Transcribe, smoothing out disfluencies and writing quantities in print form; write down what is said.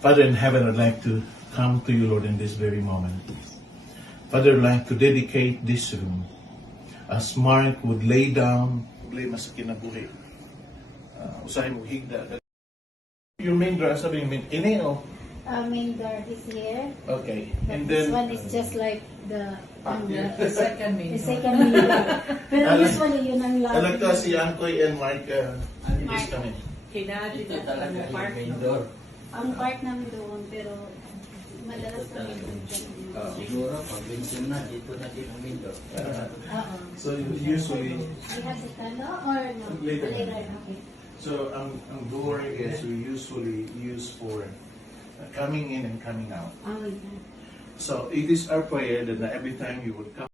Father in heaven, I'd like to come to you, Lord, in this very moment. Father, I'd like to dedicate this room as Mark would lay down, problema sa kinabuhi. Usahay mo higda. Your main door, sabi yung main, ini o? Main door is here. Okay. But And this then, one is just like the The second main. the second main door. Pero Alam- usually yun ang alam lobby. ka si Ankoy and Mark, Mark. is kami. Kinadi Ito talaga na yung park main no? door. Ang park namin doon, pero madalas kami doon dyan. Siguro, pag winter na, dito na din ang window. Oo. So usually, We have the kano or no? Later. Okay. so ang door is we usually use for coming in and coming out. Oh, yeah. So it is our prayer that every time you would come,